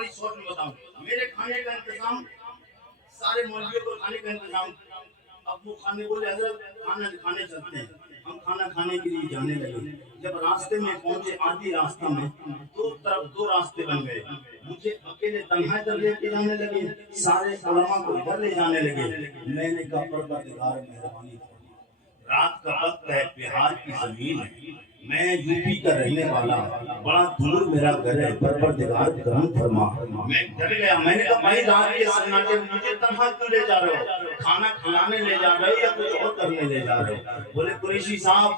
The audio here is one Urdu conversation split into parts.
بڑی سوچ میں بتاؤں، میرے کھانے کا انتظام سارے مولویوں کو کھانے کا انتظام، اب وہ کھانے بولے حضرت کھانا کھانے چلتے ہیں، ہم کھانا کھانے کے لیے جانے لگے، جب راستے میں پہنچے آدھی راستے میں دو طرف دو راستے بن گئے، مجھے اکیلے تنہا ادھر لے کے جانے لگے، سارے علماء کو ادھر لے جانے لگے، میں نے کہا پروردگار مہربانی فرما، رات کا وقت ہے، بہار کی زمین ہے، میں یوپی کا رہنے والا، بڑا دور میرا گھر ہے، پروردگار کرم فرما۔ میں ڈر گیا، میں نے کہا بھائی رات کے سناٹے میں مجھے تنہا کیوں لے جا رہے ہو، کھانا کھلانے لے جا رہے ہو یا کچھ اور کرنے لے جا رہے ہو؟ بولے قریشی صاحب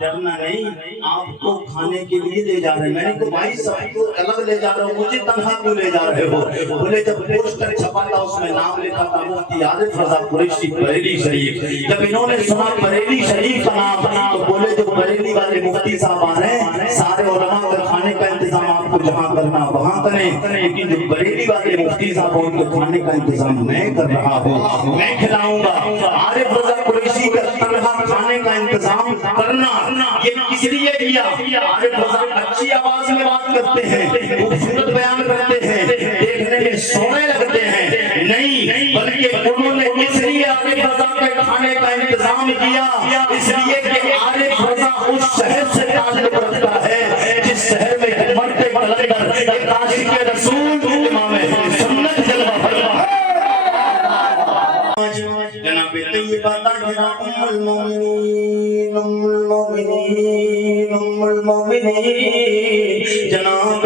ڈرنا نہیں، آپ کو کھانے کے لیے لے جا رہے ہیں۔ میں نے کہا بھائی سب کو الگ لے جا رہے ہو، مجھے تنہا کیوں لے جا رہے ہو؟ بولے جب پوسٹر چھپا تھا اس میں نام لکھا تھا مفتی عارف رضا قریشی بریلی شریف، جب انہوں نے سنا بریلی شریف کا نام تو بولے جو بریلی والے مفتی صاحب آ رہے ہیں سارے علماء کا کھانے کا انتظام آپ کو جہاں کرنا وہاں کریں، لیکن جو بریلی والے مفتی صاحب ان کے کھانے کا انتظام میں کر رہا ہوں، میں کھلاؤں گا۔ عارف رضا قریشی کا تنہا کھانے کا انتظام کرنا یہ کس لیے کیا؟ عارف رضا اچھی آواز میں بات کرتے ہیں، خوبصورت بیان کرتے ہیں، دیکھنے میں سونے لگتے ہیں، نہیں بلکہ انہوں نے اس لیے عارف رضا کے کھانے کا انتظام کیا اس لیے کہ عارف رضا اس شہر سے تعلق رکھتا ہے جس شہر میں مرتے کلندر ایک عاشق رسول امام اہل سنت جلوہ فرما ہے۔ جناب طیبہ طاہرہ ام المومنین جناب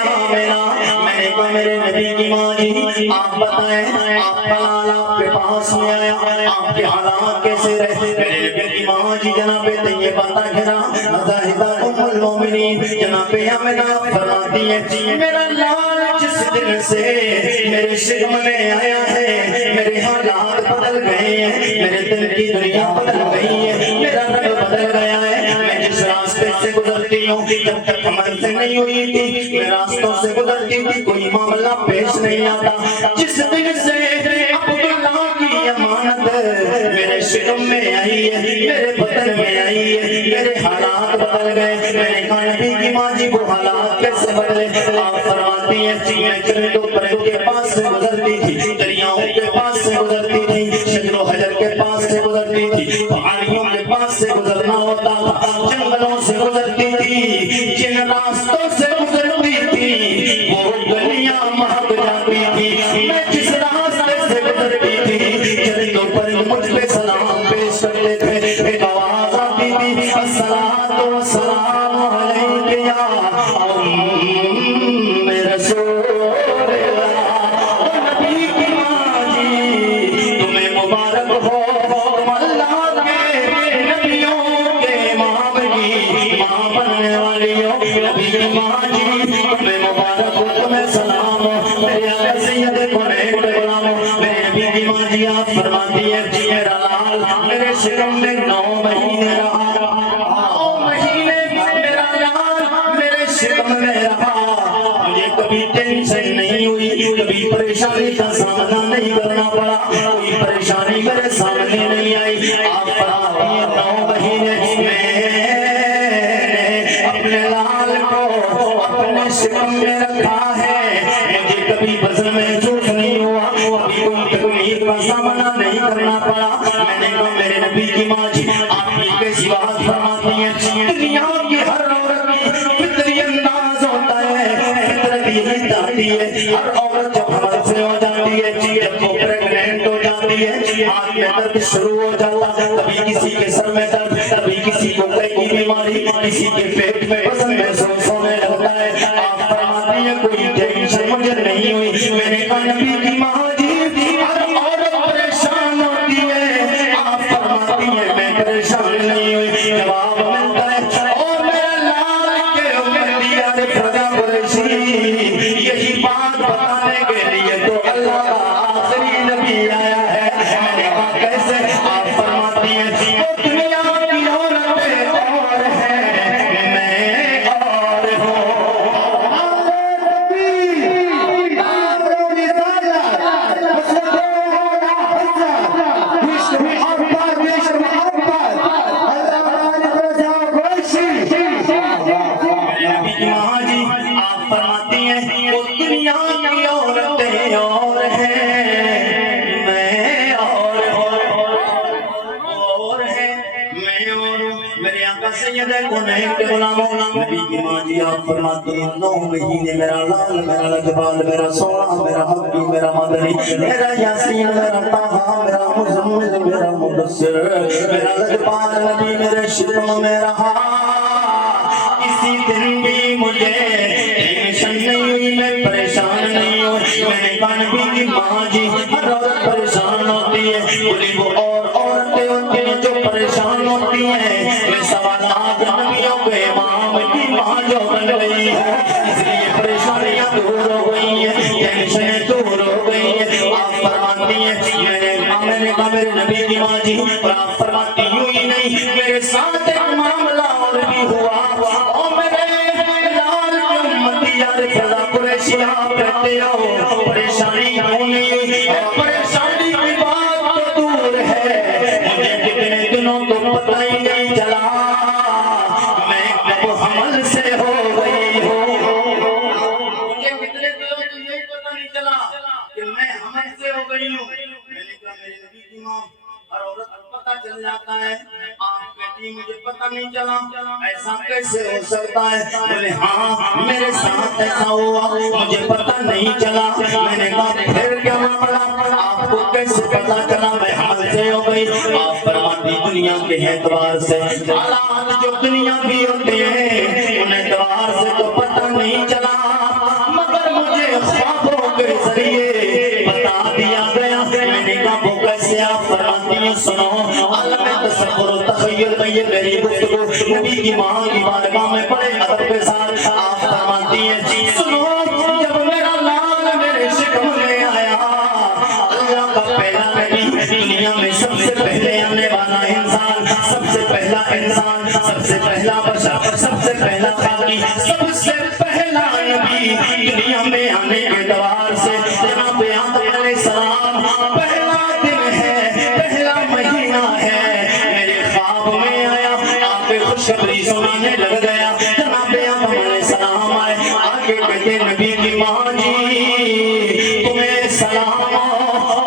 آمنہ، میں نے کہا میرے نبی کی ماں جی آپ بتائیں آپ کا لال آپ کے پاس میں آیا، آپ کے حالات کیسے رہے؟ میرے نبی کی ماں جی جناب طیبہ طاہرہ زاہدہ ام المومنین جناب آمنہ فرماتی ہیں میرا لال جس دن سے میرے شکم میں آیا ہے میرے حالات بدل گئے ہیں، میرے دل کی دنیا بدل گئی ہے، میرا رنگ بدل گیا ہے، میں جس راستے سے گزرتی ہوں جب تک منزل نہیں ہوئی تھی میں راستوں سے گزرتی تھی کوئی معاملہ پیش نہیں آتا، جس دن سے عبداللہ کی امانت میرے شکم میں آئی ہے میرے بدن میں آئی ہے میرے حالات بدل گئے۔ میں نے کہا نبی کی ماں جی وہ حالات کیسے بدلے؟ آپ فرماتی ہیں میں چرندوں پرندوں کے پاس سے گزرتی تھی، دریاؤں کے پاس سے گزرتی تھی، شجر و حجر کے پاس سے گزرتی تھی، پہاڑیوں کے پاس سے گزرنا ہوتا تھا، جنگلوں سے گزرتی تھی، جن راستوں سے گزرتی تھی وہ گلیاں مہک جاتی تھی، میں جس راستے سے گزرتی تھی چرندوں پرند مجھ پہ سلام پیش کرتے تھے، ایک آواز آتی تھی الصلاۃ والسلام علیک یا ام رسول اللہ۔ نبی کی ماں جی تمہیں مبارک ہو، تم اللہ کے نبیوں کے امام کی ماں بننے والی ہو، نبی کی ماں جی تمہیں مبارک ہو، تمہیں سلام ہو، میرے آقا سید قریب غلام ہو۔ میرے نبی کی ماں جی آپ فرماتی ہے میرا لال میرے شکم میں 9 مہینے رہا، 9 مہینے میرا لال میرے شکم میں رہا، مجھے کبھی ٹینشن نہیں ہوئی، کبھی پریشانی کا سامنا نہیں کرنا پڑا، کوئی پریشانی میرے سامنے نہیں آئی۔ آپ فرماتی ہیں 9 مہینے میں اپنے لال کو اپنے شکم میں رکھا ہے، مجھے کبھی وزن محسوس نہیں ہوا، کبھی کوئی تکلیف کا سامنا نہیں کرنا پڑا۔ میں نے کہا میرے نبی کی ماں جی آپ کی کیسی بات فرماتی ہیں؟ دنیا کی ہر عورت فطری انداز ہوتا ہے، فطرت یہی چاہتی ہے، ہر عورت جب حمل سے ہو جاتی ہے، جب وہ پریگننٹ ہو جاتی ہے، ہاتھ میں درد شروع ہو جاتا، کبھی کسی کے سر میں درد، کبھی کسی کو کئی کی بیماری، کسی کے پیٹ میں وزن محسوس ہونے لگتا ہے۔ آپ فرماتی ہیں کوئی ٹینشن مجھے نہیں ہوئی۔ میں نے کہا نبی کی ماں جی ہر عورت پریشان ہوتی ہے، آپ فرماتی ہیں میں پریشان نہیں ہوئی۔ جواب ملتا ہے اور میرا لال کے امتی عارف رضا قریشی یہی بات بتانے کے لیے تو اللہ کا آخری نبی آیا ہے۔ میں نے کہا کیسے؟ آپ فرماتی ہیں وہ دنیا کی عورتیں اور ہیں میں اور ہوں۔ دنیا کی عورتیں اور ہیں میں اور ہے میں اور میرے آقا سید کونین کے غلاموں نبی کی ماں جی آپ فرماتی ہیں 9 مہینے میرا لال میرا لجپال میرا سونا میرا مکی میرا مدنی میرا یاسین میرا طہا میرا مزمل میرا مدثر میرا لجپال نبی میرے شکم میں رہا کسی دن بھی مجھے ٹینشن نہیں ہوئی میں پریشان نہیں ہوئی میں نے کہا نبی کی ماں جی ہر عورت پریشان ہوتی ہے بولی وہ اور عورتیں ہوتی ہیں جو پریشان ہوتی ہیں میں سوالات نبیوں کے امام کی ماں جو بن گئی ہے اس لیے پریشانیاں دور ہو گئی ہیں ٹینشنیں دور ہو گئی ہیں آپ فرماتی ہیں میں نے کہا میرے نبی کی ماں جی اور آپ فرماتی یوں ہی نہیں میرے ساتھ ایک معاملہ اور بھی ہوا اور میرے لال کی امتی یاد فضا قریشی آپ کہتے ہو پریشانی کیوں نہیں ہوئی پریشانی کی بات تو دور ہے مجھے کتنے دنوں تو پتہ ہی نہیں چلا میں کب حمل سے ہو گئی مجھے کتنے دنوں تو یہی پتہ نہیں چلا کہ میں حمل سے ہو گئی ہوں میں نے کہا میرے نبی کی ماں ہر عورت کو پتہ چل جاتا ہے آپ کہتی مجھے پتہ نہیں چلا ایسا کیسے ہو سکتا ہے بولے ہاں میرے ساتھ ایسا ہوا مجھے پتہ نہیں چلا میں نے کہا پھر کیا معاملہ آپ کو کیسے پتہ چلا میں حمل سے ہو گئی آپ فرماتی دنیا کے اعتبار سے حالات جو دنیا بھی ہوتے ہیں ان اعتبار سے تو پتہ نہیں چلا مگر مجھے خوابوں کے ذریعے بتا دیا گیا میں نے کہا وہ کیسے آپ فرماتی ہیں سنو عالم تصور و تخیل میں یہ میری گفتگو نبی کی ماں کی بارگاہ میں بڑے ادب کے ساتھ آپ فرماتی ہیں سنو جب میرا لال میرے شکم میں آیا اللہ کا پہلا نبی دنیا میں سب سے پہلے آنے والا انسان سب سے پہلا انسان سب سے پہلا بشر سب سے پہلا خاکی سب سے پہلا نبی دنیا میں آنے کے اعتبار سے جناب آدم علیہ السلام پہلا دن ہے پہلا مہینہ ہے میرے خواب میں آیا آپ کے خوشخبری سنانے لگ گیا جناب آدم علیہ السلام آئے آگے کہتے نبی کی ماں جی تمہیں سلام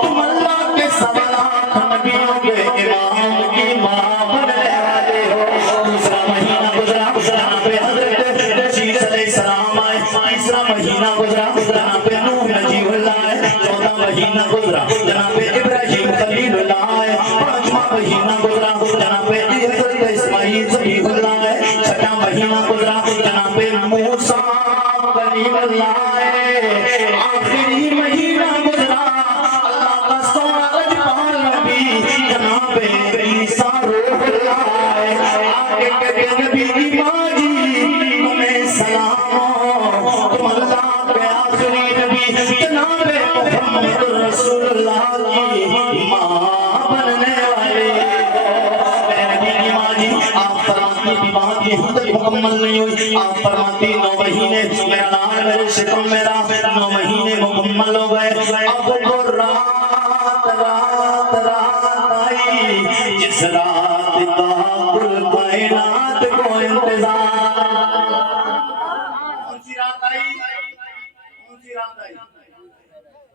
تم اللہ کے سوالات نبیوں کے امام کی ماں بننے والے ہو دوسرا مہینہ گزرا جناب حضرت رشید علیہ السلام آئے تیسرا مہینہ گزرا جناب نوح نجیب اللہ آئے چوتھا مہینہ گزرا جناب ابراہیم خلیل اللہ آئے پانچواں مہینہ گزرا جناب حضرت اسماعیل ذبیح اللہ آئے چھٹا مہینہ گزرا جناب موسیٰ کلیم اللہ آئے آخری مہینہ گزرا اللہ کا سونا لجپال نبی جناب عیسیٰ روح اللہ آئے آگے کہتے نبی کی ماں جی تمہیں سلام تم اللہ کے آخری نبی جناب محمد رسول اللہ کی ماں بننے والے میرے نبی کی ماں جی آپ فرماتی کی ماں کی حدت مکمل نہیں ہوئی آپ فرماتی 9 مہینے میرا لال میرے شکم میں رہا 9 مہینے مکمل ہو گئے اب وہ رات آئی جس رات کا کل کائنات کو انتظار کون سی رات آئی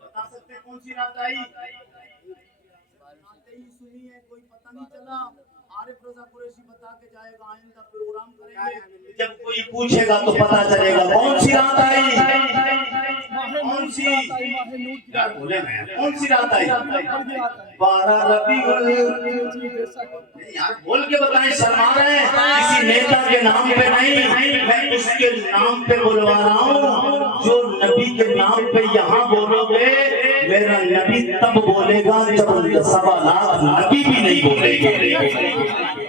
بتا سکتے کون سی رات آئی باتیں ہی سنی ہے کوئی پتہ نہیں چلا عارف رضا قریشی بتا کے جائے گا آئندہ پروگرام کریں گے جب کوئی پوچھے گا تو پتہ چلے گا کون سی رات آئی کون سی یار بولے میں کون سی رات آئی 12 ربیع یار بول کے بتائیں شرما رہے ہیں کسی نیتا کے نام پہ نہیں میں اس کے نام پہ بلوا رہا ہوں جو نبی کے نام پہ یہاں بولو گے میرا نبی تب بولے گا جب سوالات نبی بھی نہیں بولے گے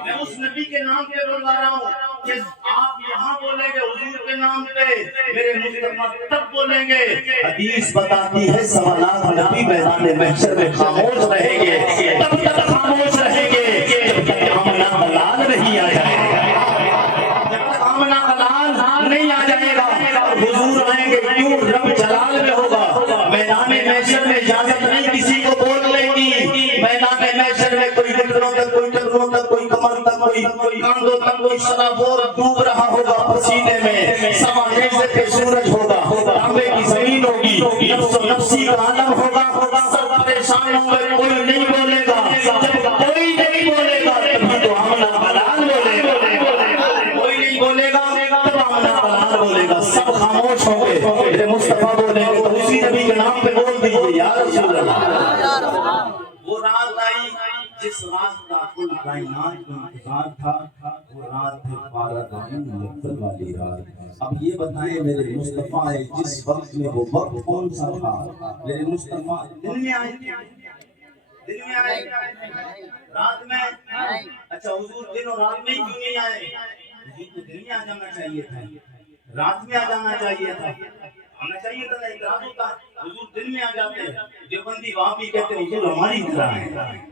میں اس نبی کے نام پہ بلوا رہا ہوں کہ آپ یہاں بولیں گے حضور کے نام پہ میرے مصطفیٰ تب بولیں گے حدیث بتاتی ہے سوالات نبی میدان محشر میں خاموش رہیں گے تب تک خاموش رہیں گے جب تک آمنہ کا لال نہیں آ جائے گا جب تک آمنہ کا لال نہیں آ جائے گا حضور آئیں گے کیوں رب جلال میں ہوگا میدان محشر میں اجازت نہیں کسی کو بولنے کی میدان محشر میں کوئی گردنوں تک کوئی ٹخنوں تک کوئی کمر تک کوئی کاندھوں تک کوئی شرابور ڈوب رہا ہوگا پسینے میں سوا نیزے پہ سورج ہوگا تانبے کی زمین زمین ہوگی، نفس و نفسی کا عالم ہوگا، سب پریشان ہوں گے، کوئی نہیں بولے گا، جب کوئی نہیں بولے گا تبھی تو آمنہ بلال بولے گا، کوئی نہیں بولے گا تب آمنہ بلال بولے گا، سب خاموش ہوں گے، میرے مصطفیٰ بولیں گے تو اسی نبی کے نام پہ بول دیجئے یا رسول اللہ۔ وہ رات آئی جس رات کا کل کائنات کا انتظار تھا، وہ رات ہے 12 ربیع الاول والی رات۔ اب یہ بتائیں میرے مصطفیٰ آئے جس وقت میں، وہ وقت کون سا تھا؟ میرے مصطفیٰ دن میں آئے، دن میں آئے، رات میں؟ اچھا حضور دن اور رات میں ہی کیوں نہیں آئے؟ حضور کو دن میں آ جانا چاہیے تھا، رات میں آ جانا چاہیے تھا، آنا چاہیے تھا، اعتراض ہوتا حضور دن میں آ جاتے ہیں۔ دیوبندی وہابی کہتے ہیں حضور ہماری طرح ہے،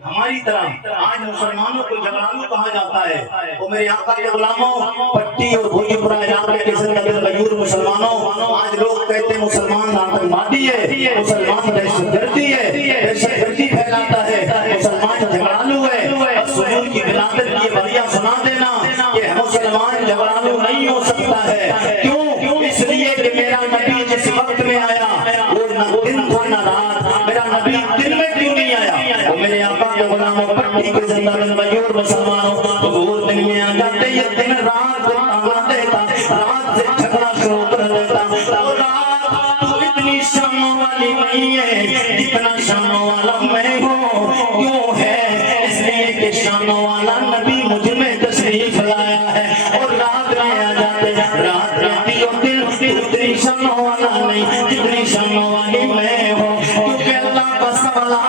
ہماری طرح۔ آج مسلمانوں کو جھگڑالو کہا جاتا ہے، وہ میرے آقا کے غلاموں، پٹی اور بھوجی پورہ علاقے کے زندگی غیور مسلمانوں، آج لوگ کہتے ہیں مسلمان آتنکوادی ہے، مسلمان دہشت گردی ہے، دہشت گردی پھیلاتا ہے، مسلمان جھگڑالو ہے۔ بس حضور کی ولادت کی بھریا سنا دینا کہ مسلمان جھگڑالو نہیں ہو سکتا ہے۔ کیوں؟ اس لیے کہ میرا نبی جس وقت میں آیا وہ نہ دن تھا نہ رات، میرا نبی دن میں کیوں نہیں آیا؟ وہ میرے آقا کے غلاموں، پٹی کے زندگی غیور مسلمانوں، حضور دن میں آ جاتے، یہ دن رات کو تانا دیتا، رات سے جھگڑا شروع کر دیتا۔ تو رات تو اتنی شان والی نہیں ہے جتنا شان والا میں ہوں، کیوں ہے؟ اس لیے کہ شان والا نبی مجھ میں تشریف لایا ہے، اور رات میں آ جاتے، رات رہتی اور دن اتنی شان والا نہیں جتنی شان والی میں ہوں، کیونکہ اللہ کا سوالہ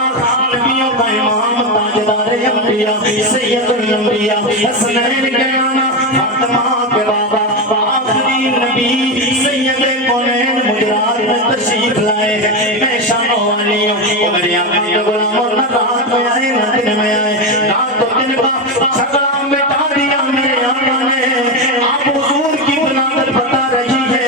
نبیوں کا امام، تاجدار انبیاء، سید الانبیاء، حسنین کے نانا، فاطمہ کے بابا، آخری نبی سید کونین مجرات میں تشریف لائے ہیں۔ میں شان والی ہوں، وہ میرے آقا کے غلاموں، نہ رات میں آئے نہ دن میں آئے، رات و دن کا جھگڑا مٹا دیا میرے آقا نے۔ آپ حضور کی ولادت بتا رہی ہے،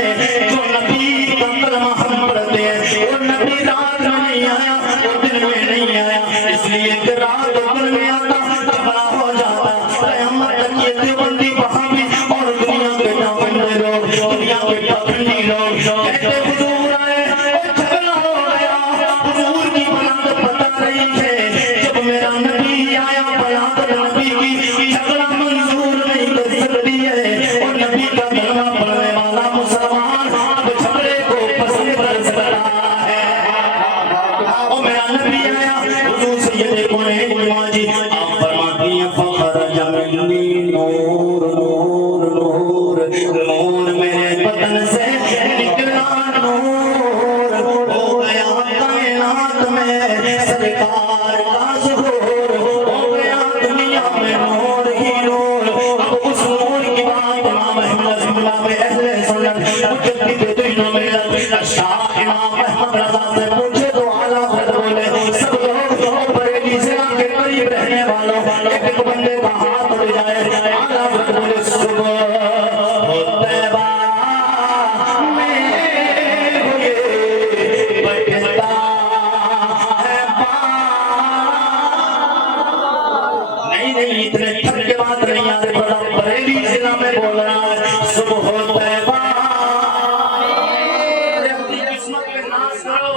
جو نبی کا کلمہ ہم پڑھتے ہیں، وہ نبی رات میں نہیں آیا، وہ دن میں نہیں آیا، اس لیے کہ رات و دن میں آتا جھگڑا ہو جاتا۔ قیامت تک یہ دیوبندی وہابی اور دنیا کے نامنے لوگ، دنیا کے پابندی لوگ کہتے حضور آئے اور جھگڑا ہو گیا۔ حضور کی ولادت بتا رہی ہے، جب میرا نبی آیا ولادت نبی کی جھگڑا منظور نہیں کر سکتی ہے، اور نبی کا کلمہ پڑھنے والا مسلمان اب جھگڑے کو پسند کر سکتا ہے۔ اور میرا نبی آیا، حضور سید کونین ماجی، آپ فرماتی ہیں فخرج منی نور نور نور، نور میرے بدن سے نکلا، نور ہو گیا کائنات میں سرکار کا ظہور، ہو گیا دنیا میں نور ہی نور۔ اب اس نور کی بات امام احمد رحمہ میں اہل سنت مجدد دین و ملت شاہ امام احمد رضا سے پوچھے تو اعلیٰ حضرت بولے، سب لوگ بریلی ضلع کے قریب رہنے والوں ایک ایک بندے کا ہاتھ اٹھ جائے، اعلیٰ حضرت بولے صبح طیبہ میں ہوئے بٹتا ہے نہیں اتنے تھک کے بات نہیں آتے، بڑا بریلی ضلع میں بول رہا ہے صبح طیبہ۔ اپنی قسمت پہ ناز کرو،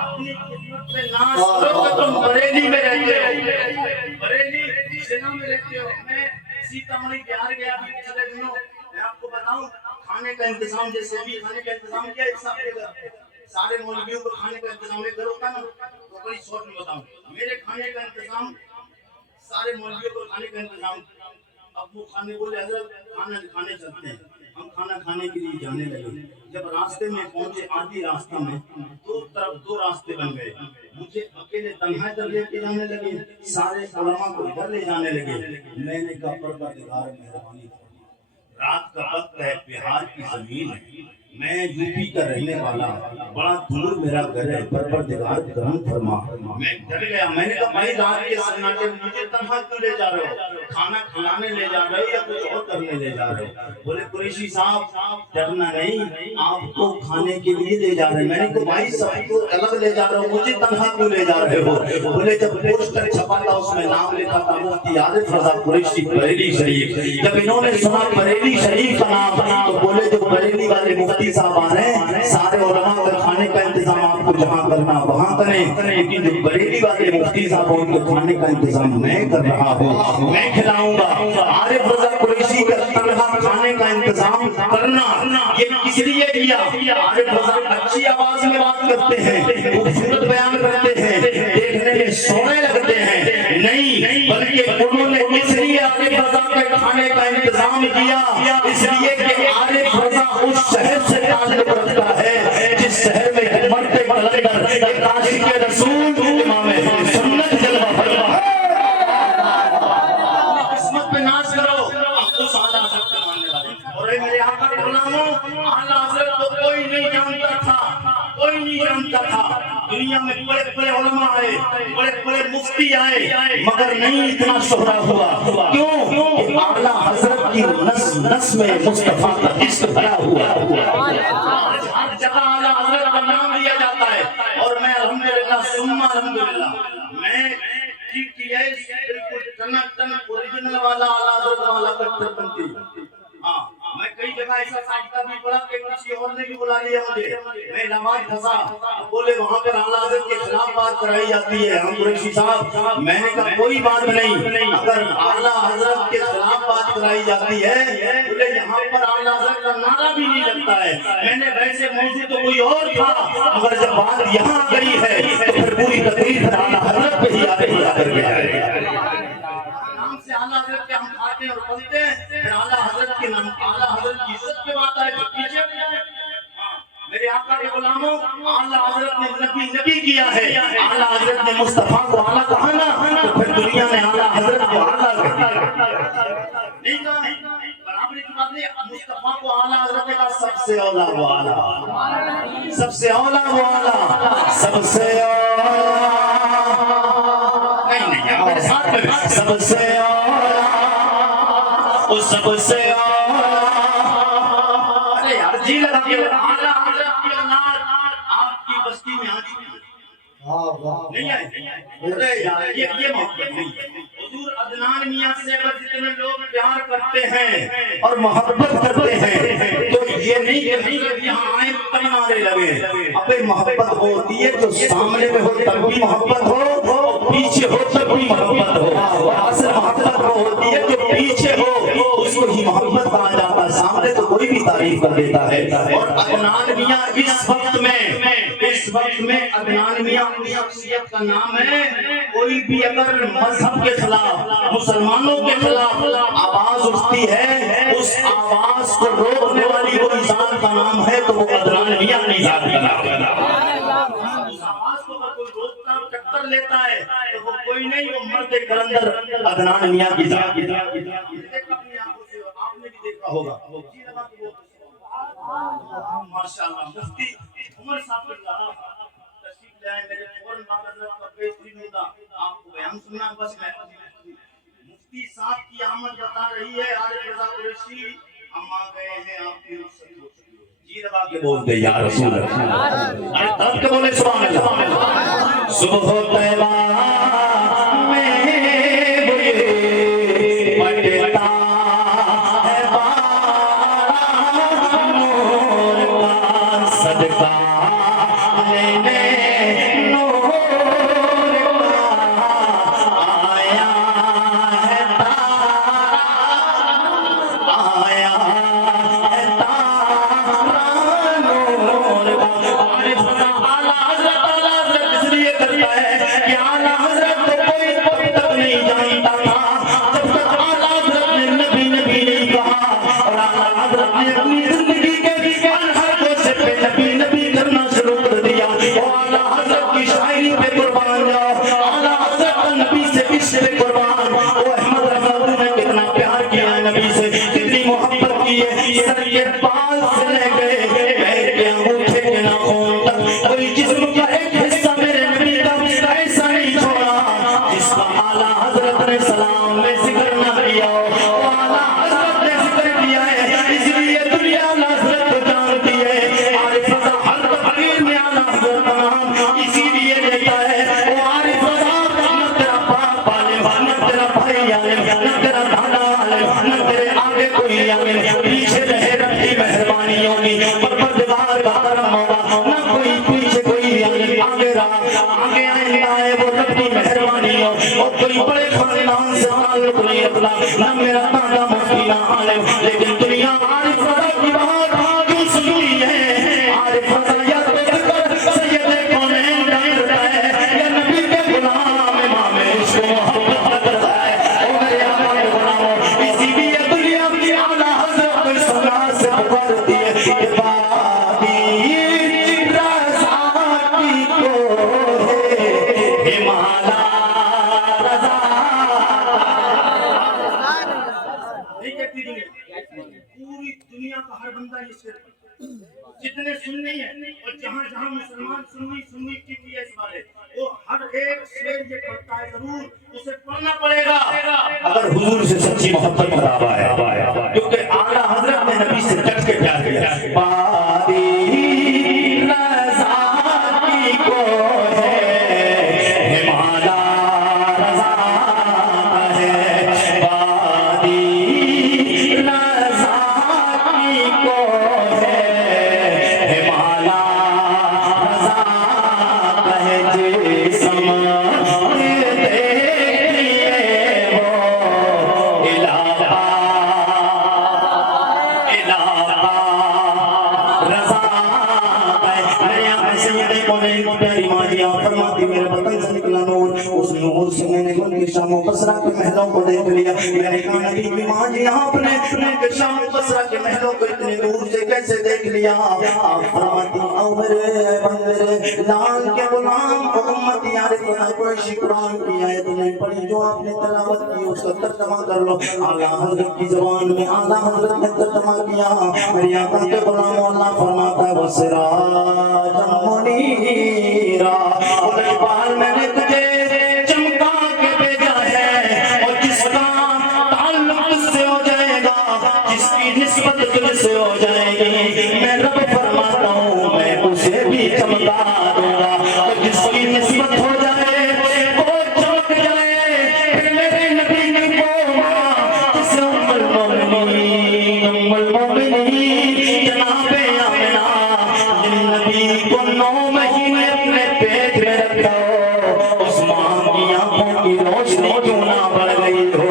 اپنی قسمت پہ ناز کرو کہ تم بریلی میں رہتے ہو، بریلی ضلع میں رہتے ہو۔ میں سیتامڑھی بہار گیا بھی پچھلے دنوں، میں آپ کو بتاؤں کھانے کا انتظام، جیسے ابھی کھانے کا انتظام کیا ایک صاحب کے گھر، سارے مولویوں کو کھانے کا انتظام ایک گھر ہوتا ہے نا، تو بڑی شوق میں بتاؤں میرے کھانے کا انتظام، سارے مولویوں کو کھانے کا انتظام۔ اب وہ کھانے بولے حضرت کھانا کھانے چلتے ہیں، ہم کھانا کھانے کے لیے جانے لگے۔ جب راستے میں پہنچے، آدھی راستے میں دو طرف دو راستے بن گئے، مجھے اکیلے تنہا ادھر لے کے جانے لگے، سارے علماء کو ادھر لے جانے لگے۔ میں نے کہا پروردگار مہربانی فرما، رات کا وقت ہے، بہار کی زمین ہے، میں یو پی کا رہنے والا، بڑا دور میرا گھر ہے، پروردگار کرم فرما۔ میں ڈر گیا، میں نے کہا بھائی رات کے سناٹے میں مجھے تنہا کیوں لے جا رہے ہو؟ کھانا کھلانے لے جا رہے ہو یا کچھ اور کرنے لے جا رہے ہو؟ بولے قریشی صاحب ڈرنا نہیں، آپ کو کھانے کے لیے لے جا رہے ہیں۔ میں نے کہا بھائی سب کو الگ لے جا رہے ہو، مجھے تنہا کیوں لے جا رہے ہو؟ بولے جب پوسٹر چھپا تھا اس میں نام لکھا تھا مفتی عارف رضا قریشی بریلی شریف، جب انہوں نے سنا بریلی شریف کا نام تو بولے جو بریلی والے مفتی صاحب آ رہے ہیں، سارے علماء کا کھانے کا کو جہاں کرنا وہاں کریں، لیکن جو بریلی والے مفتی صاحب ان کے کھانے کا انتظام میں کر رہا ہوں، میں کھلاؤں گا۔ عارف رضا قریشی کا تنہا کھانے کا انتظام کرنا یہ کس لیے کیا؟ عارف رضا اچھی آواز میں بات کرتے ہیں، خوبصورت بیان کرتے ہیں، دیکھنے میں سونے لگتے ہیں، نہیں بلکہ انہوں نے اس لیے عارف رضا کے کھانے کا انتظام کیا اس لیے کہ عارف رضا اس شہر سے تعلق رکھتا ہے جس شہر میں مرد کلندر ایک عاشق رسول امام اہل سنت جلوہ فرما ہے۔ قسمت پہ ناز کرو، آپ اس اعلیٰ حضرت کے ماننے والے، اور اے میرے آقا کے غلاموں، اعلیٰ حضرت کو کوئی نہیں جانتا تھا، کوئی نہیں جانتا تھا۔ دنیا میں بڑے بڑے علماء آئے، بڑے بڑے مفتی آئے، مگر نہیں اتنا شہرا ہوا۔ کیوں؟ کہ اعلیٰ حضرت کی نس میں مصطفیٰ کا عشق بھرا ہوا۔ ہر جگہ اعلیٰ حضرت کا نام لیا جاتا ہے، اور میں الحمدللہ ثم الحمدللہ میں ٹھیک کی ہے بالکل ٹن اوریجنل والا اعلیٰ حضرت والا کٹر بنتی۔ ہاں میں کئی جگہ ایسا ساختہ بھی پڑھا کہ کسی اور نے بھی بلا لیا مجھے، میں نماز پھنسا، بولے وہاں پر اعلیٰ حضرت کے خلاف بات کرائی جاتی ہے۔ ہم قریشی صاحب، میں نے کہا کوئی بات نہیں، اگر اعلیٰ حضرت کے خلاف بات کرائی جاتی ہے بولے یہاں پر اعلیٰ حضرت کا نعرہ بھی نہیں لگتا ہے۔ میں نے ویسے موضوع تو کوئی اور تھا، مگر جب بات یہاں گئی ہے تو پھر پوری تقریر پھر اعلیٰ حضرت پہ ہی آ رہی ہے۔ نام سے اعلیٰ حضرت کے ہم کھاتے ہیں اور پڑھتے ہیں، پھر اعلیٰ حضرت کے نام اعلیٰ حضرت کی عزت پہ بات آئے تو پیچھے میرے آقا کے غلاموں، اعلیٰ حضرت نے نبی کیا ہے، اعلیٰ حضرت نے مصطفیٰ کو اعلیٰ کہا نا، تو پھر دنیا نے اعلیٰ حضرت کو اعلیٰ کہا۔ نہیں کہا برابری کی بات نہیں، مصطفیٰ کو اعلیٰ حضرت نے کہا سب سے اولا وہ اعلیٰ، سب سے اولا وہ اعلیٰ، سب سے اولا نہیں میرے ساتھ میں سب سے اولا، وہ سب سے اولا۔ ارے یار جی لگا کے اعلیٰ حضرت کی اولاد آپ کی بستی میں آ چکی نہیں آئے؟ ارے یار یہ محبت نہیں ہے۔ حضور عدنان میاں سے اگر جتنے لوگ پیار کرتے ہیں اور محبت کرتے ہیں تو یہ نہیں کہ حضرت یہاں آئے تب نعرے لگے۔ ابے محبت ہوتی ہے جو سامنے میں ہو تب بھی محبت ہو، پیچھے ہو تب بھی محبت ہو، اور اصل محبت وہ ہوتی ہے جو پیچھے ہو اس کو ہی محبت کہا جاتا ہے، سامنے تو کوئی بھی تعریف کر دیتا ہے۔ اور عدنان میاں اس وقت میں عدنان میاں کی شخصیت کا نام ہے، کوئی بھی اگر مذہب کے خلاف مسلمانوں کے خلاف آواز اٹھتی ہے اس آواز کو روکنے والی کوئی ذات کا نام ہے تو وہ عدنان میاں کی ذات کا نام ہے۔ اس آواز کو اگر کوئی روکتا ٹکر لیتا ہے تو وہ کوئی نہیں، وہ مرد کلندر عدنان میاں کی ذات ہے۔ آپ نے بھی دیکھا ہوگا ماشاءاللہ مفتی عمر صاحب تشریف لائے، میرے فوراً بعد حضرت کا پیش نہیں ہوگا، آپ کو بیان سننا بس میں مفتی صاحب کی آمد بتا رہی ہے، عارف رضا قریشی ہم آ گئے ہیں آپ کی رخصت ہو چکی ہے۔ جی لگا کے بولتے یا رسول اللہ، ارے درد کے بولے سبحان اللہ۔ صبح طیبہ میں پٹتا ہے باران نور کا صدقہ لینے پیچھے رہے رکھی مہربانیوں کی، پروردگار کا کرم ہوگا، نہ کوئی پیچھے کوئی آگے آئندہ ہے وہ رب کی مہربانی ہو اور کوئی بڑے خاندان سے تعلق نہیں رکھنا نہ میرا دادا مفتی نہ عالم لیکن دنیا عارف رضا کی بات کیوں سنتی ہے عارف رضا یا تو سید کونین ڈاکٹر ہے یا نبی کے غلام امام عشق محبت کرتا ہے او میرے آقا کے غلاموں اسی لیے دنیا کی اعلیٰ حضرت کو اس اللہ سے پکارتی ہے کہ بابی رضا کی کو ہے مالا رضا پوری دنیا کا ہر بندہ یہ شعر جتنے سننی ہے اور جہاں جہاں مسلمان سننی کی ہے اس بارے وہ ہر ایک شعر یہ پڑھتا ہے ضرور اسے پڑھنا پڑے گا اگر حضور سے سچی محبت مرابع ہے کیونکہ اعلیٰ حضرت نے نبی سے ڈٹ کے پیار کیا بابی رضا کی کو ہے مالا رضا ہے بابی رضا کی کو ہے مالا رضا ہے جسم اس نور سے میں نے گل کی شام و بصرہ کے محلوں کو دیکھ لیا میں نے کہا نبی کی ماں جی آپ نے شام و بصرہ کے محلوں کو اتنے دور سے کیسے دیکھ لیا آپ فرماتی او میرے بندے لال کے غلام امت یار قریشی قرآن کی آیت نہیں پڑھی جو آپ نے تلاوت کی اس کا ترجمہ کر لو اعلیٰ حضرت کی زبان میں اعلیٰ حضرت نے ترجمہ کیا میری آقا کے غلام اللہ فرماتا ہے وسراجا منیرا اور اقبال میں نے تجھے چمکا کے بھیجا ہے اور جس کا تعلق تجھ سے ہو جائے گا جس کی نسبت تجھ سے ہو جائے گی میں رب فرماتا ہوں میں اسے بھی چمکا دوں گا اور جس کی نسبت ہو جائے وہ چمک جائے پھر میرے نبی کی قوما جس ام المومنین جناب آمنہ جن نبی کو 9 مہینے اپنے پیٹ میں رکھا اس ماں کی آنکھوں کی روشنی کیوں نہ بڑھ گئی ہو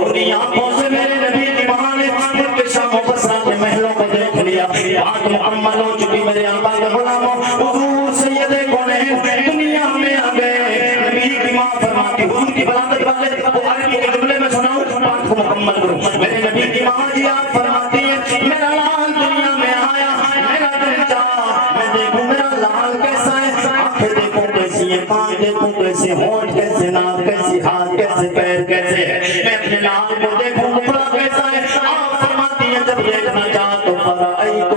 انہی آنکھوں سے میرے نبی کی ماں نے ملک شام و بصرہ کے محلوں کو دیکھ لیا بات مکمل ہو چکی میرے آقا کے غلاموں حضور سید کونین دنیا میں آ گئے نبی کی ماں فرماتی حضور کی بلادت والے کو عربی کے جملے میں سناؤں بات کو مکمل کروں میرے نبی کی ماں جی آپ فرماتی ہیں میرا لال دنیا میں آیا میرا دل چاہا میں دیکھوں میرا لال کیسا ہے آنکھیں دیکھوں کیسی ہے کان دیکھوں کیسے ہونٹ کیسے ناک کیسی ہاتھ کیسے پیر کیسے ہے میں اپنے لال کو دیکھوں کپڑا کیسا ہے آپ فرماتی ہیں جب دیکھنا چاہ تو فرائیتہ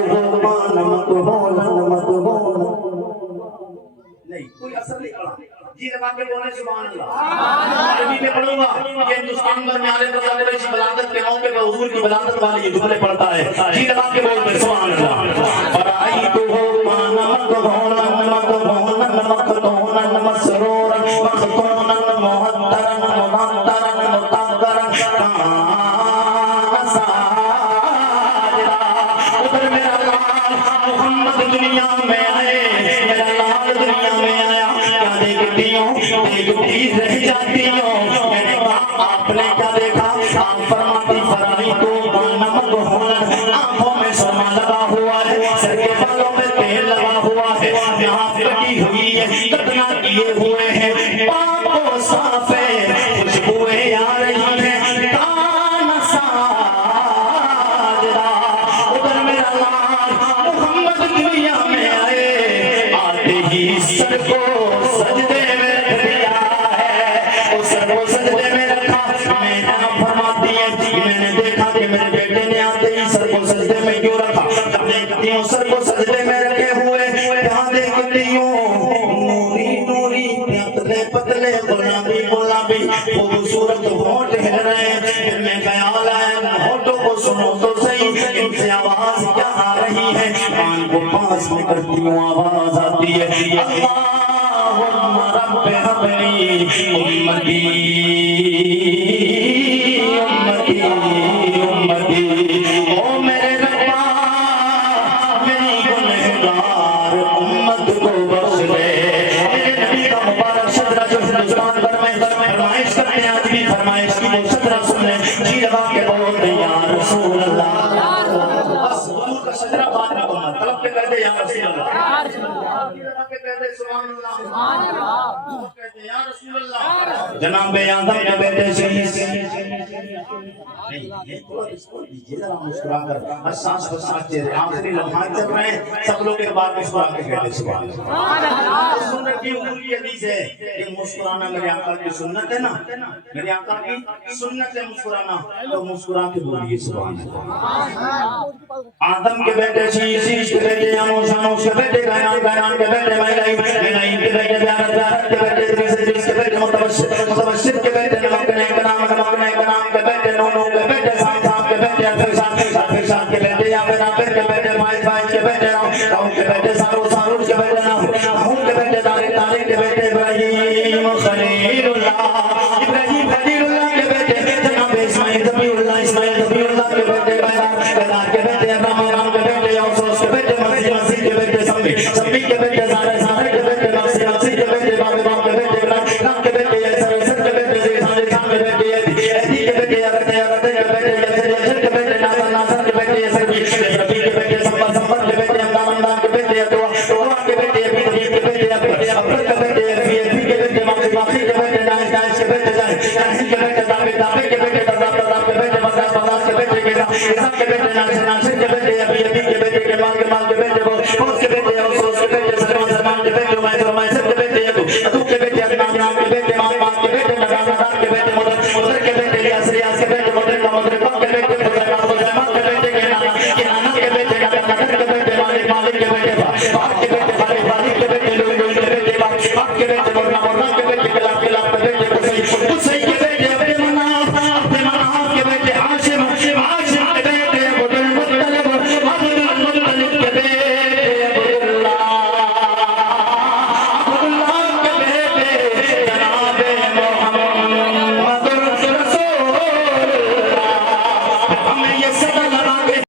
نہیں کوئی اثر نہیں پڑا جی زبان کے بولنے سبحان اللہ عربی میں پڑھوں گا یہ ہندوستان بھر میں عارف رضا قریشی بلادت کے موقع پر حضور کی بلادت والی یہ جملے پڑھتا ہے جی زبان کے بول میں سبحان اللہ فرائیتہ دنیا میں آئے میرا لال دنیا میں آیا کیا دیکھتی ہوں دیکھتی رہ جاتی ہوں میں نے کہا آپ نے کیا دیکھا آپ فرماتی فرائی تو نمک ہونا آنکھوں میں سرما لگا ہوا ہے سر کے بالوں میں تیل لگا ہوا ہے ناف کٹی ہوئی ہے کتنا کیے ہوئے ہیں پاک و صاف ہے خوشبوئیں آ رہی ہیں کان ساجدہ ادھر میرا لال محمد دنیا میں آئے آتے ہی سر کو سجدے میں رکھ دیا ہے وہ سر کو سجدے میں رکھا میں نے فرماتی ہے میں نے دیکھا کہ میرے بیٹے نے آتے ہی سر کو سجدے میں کیوں رکھا جب دیکھتی ہوں سر کو سجدے میں رکھے ہوئے کہاں دیکھتی ہوں نوری نوری پتلے پتلے گلابی خوبصورت ہونٹ ہل رہے ہیں پھر میں خیال آیا ہونٹوں کو سنو تو صحیح ان سے آواز کیا آ رہی ہے کان کو پاس میں کرتی ہوں آواز آتی ہے اللہم رب حبلی امتی امتی امتی او میرے ربا میری گنہگار امت کو بخش دے ایسی جگہ کے بولتے یا رسول اللہ بس حضور کا سجدہ بعد میں کرنا طلب کے کہتے یا رسول اللہ کہتے سبحان اللہ کہتے یا رسول اللہ جناب آدم کے بیٹے سے یہ تو اس کو دیجیے ذرا مسکرا کر ہر سانس پر سانس چہرے آخری لمحات چل رہے ہیں سب لوگ ایک بار مسکرا کے کہتے سبحان اللہ سنت کی امور کی حدیث ہے کہ مسکرانا میرے آقا کی سنت ہے نا میرے آقا کی سنت ہے مسکرانا تو مسکرا کے بولیے سبحان اللہ آدم کے بیٹے شیش کے بیٹے انوش کے بیٹے گائنان کے بیٹے مہلائی کے بیٹے